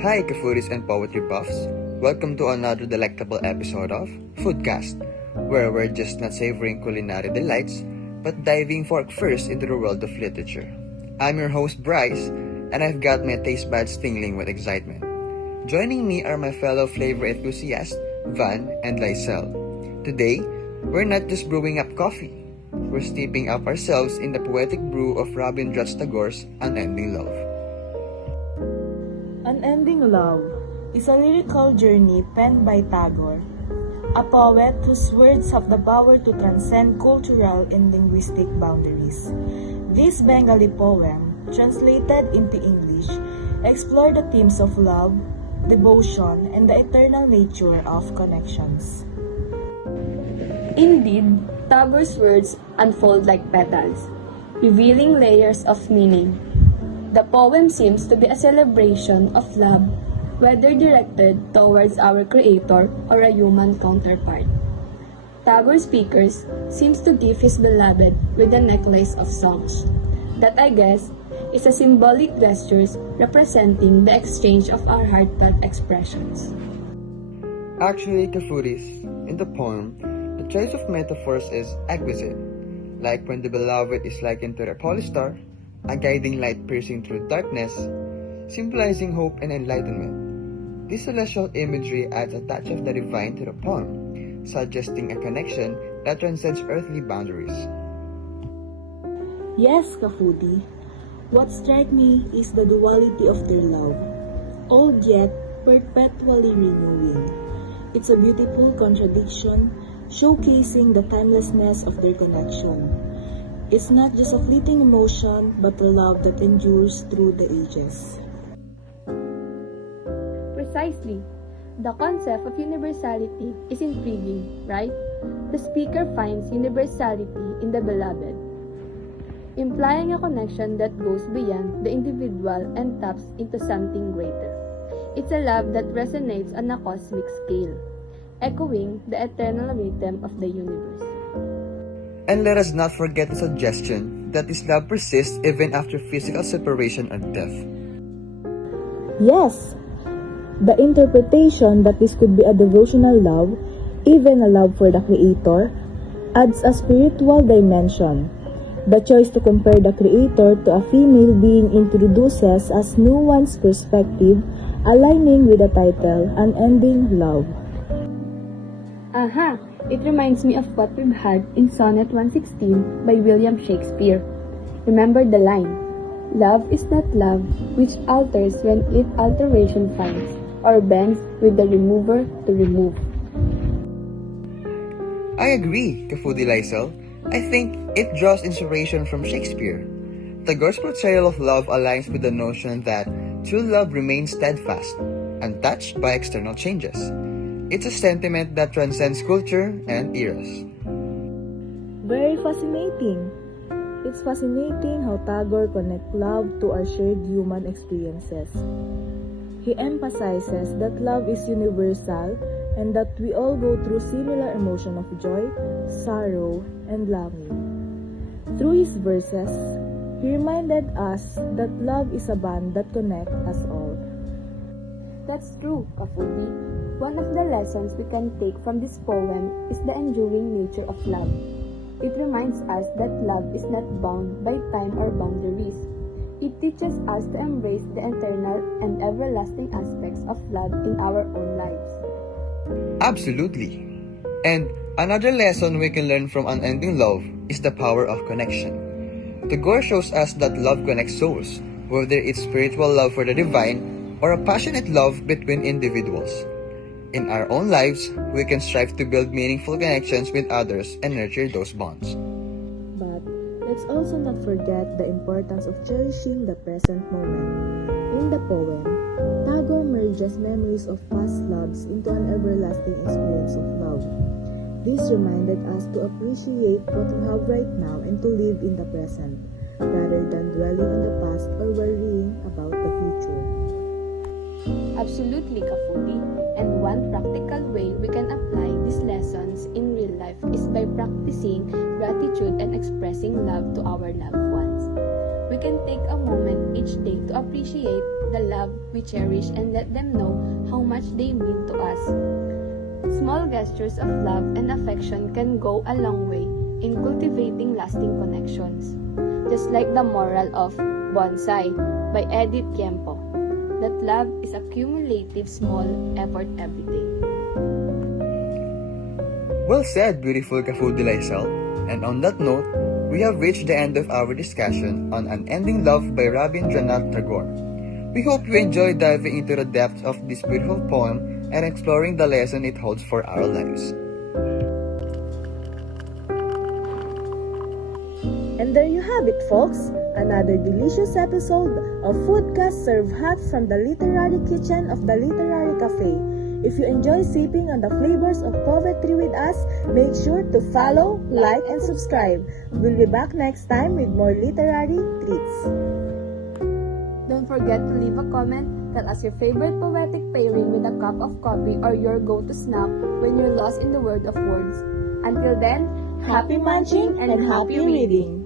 Hi, Kafoodies and poetry buffs. Welcome to another delectable episode of Foodcast, where we're just not savoring culinary delights, but diving fork first into the world of literature. I'm your host, Bryce, and I've got my taste buds tingling with excitement. Joining me are my fellow flavor enthusiasts, Van and Lycel. Today, we're not just brewing up coffee. We're steeping up ourselves in the poetic brew of Rabindranath Tagore's Unending Love. Unending Love is a lyrical journey penned by Tagore, a poet whose words have the power to transcend cultural and linguistic boundaries. This Bengali poem, translated into English, explored the themes of love, devotion, and the eternal nature of connections. Indeed, Tagore's words unfold like petals, revealing layers of meaning. The poem seems to be a celebration of love, whether directed towards our creator or a human counterpart. Tagore's speakers seems to give his beloved with a necklace of songs. That, I guess, is a symbolic gesture representing the exchange of our heartfelt expressions. Actually, Kafoodies, in the poem, the choice of metaphors is exquisite, like when the beloved is likened to a polystar, a guiding light piercing through darkness, symbolizing hope and enlightenment. This celestial imagery adds a touch of the divine to the poem, suggesting a connection that transcends earthly boundaries. Yes, Kafoodie. What strikes me is the duality of their love, old yet perpetually renewing. It's a beautiful contradiction, showcasing the timelessness of their connection. It's not just a fleeting emotion, but a love that endures through the ages. Precisely. The concept of universality is intriguing, right? The speaker finds universality in the beloved, implying a connection that goes beyond the individual and taps into something greater. It's a love that resonates on a cosmic scale, echoing the eternal rhythm of the universe. And let us not forget the suggestion that this love persists even after physical separation or death. Yes, the interpretation that this could be a devotional love, even a love for the Creator, adds a spiritual dimension. The choice to compare the Creator to a female being introduces a nuanced perspective, aligning with the title, Unending Love. Aha! It reminds me of what we've had in Sonnet 116 by William Shakespeare. Remember the line, "Love is not love which alters when it alteration finds, or bends with the remover to remove." I agree, Kafoodie Lycel. I think it draws inspiration from Shakespeare. Tagore's portrayal of love aligns with the notion that true love remains steadfast, untouched by external changes. It's a sentiment that transcends culture and eras. Very fascinating. It's fascinating how Tagore connects love to our shared human experiences. He emphasizes that love is universal and that we all go through similar emotion of joy, sorrow, and longing. Through his verses, he reminded us that love is a bond that connects us all. That's true, Kafoodie. One of the lessons we can take from this poem is the enduring nature of love. It reminds us that love is not bound by time or boundaries. It teaches us to embrace the eternal and everlasting aspects of love in our own lives. Absolutely. And another lesson we can learn from Unending Love is the power of connection. Tagore shows us that love connects souls, whether it's spiritual love for the divine or a passionate love between individuals. In our own lives, we can strive to build meaningful connections with others and nurture those bonds. But let's also not forget the importance of cherishing the present moment. In the poem, Tagore merges memories of past loves into an everlasting experience of love. This reminded us to appreciate what we have right now and to live in the present, rather than dwelling on the past or worrying about the future. Absolutely, Kafoodie. And one practical way we can apply these lessons in real life is by practicing gratitude and expressing love to our loved ones. We can take a moment each day to appreciate the love we cherish and let them know how much they mean to us. Small gestures of love and affection can go a long way in cultivating lasting connections. Just like the moral of Bonsai by Edith Tiempo, that love is a cumulative small effort every day. Well said, beautiful Kafoodie Lycel. And on that note, we have reached the end of our discussion on Unending Love by Rabindranath Tagore. We hope you enjoy diving into the depths of this beautiful poem and exploring the lesson it holds for our lives. And there you have it, folks. Another delicious episode of Foodcast served hot from the literary kitchen of the Literary Cafe. If you enjoy sipping on the flavors of poetry with us, make sure to follow, like, and subscribe. We'll be back next time with more literary treats. Don't forget to leave a comment, tell us your favorite poetic pairing with a cup of coffee or your go-to snack when you're lost in the world of words. Until then, happy munching and happy reading!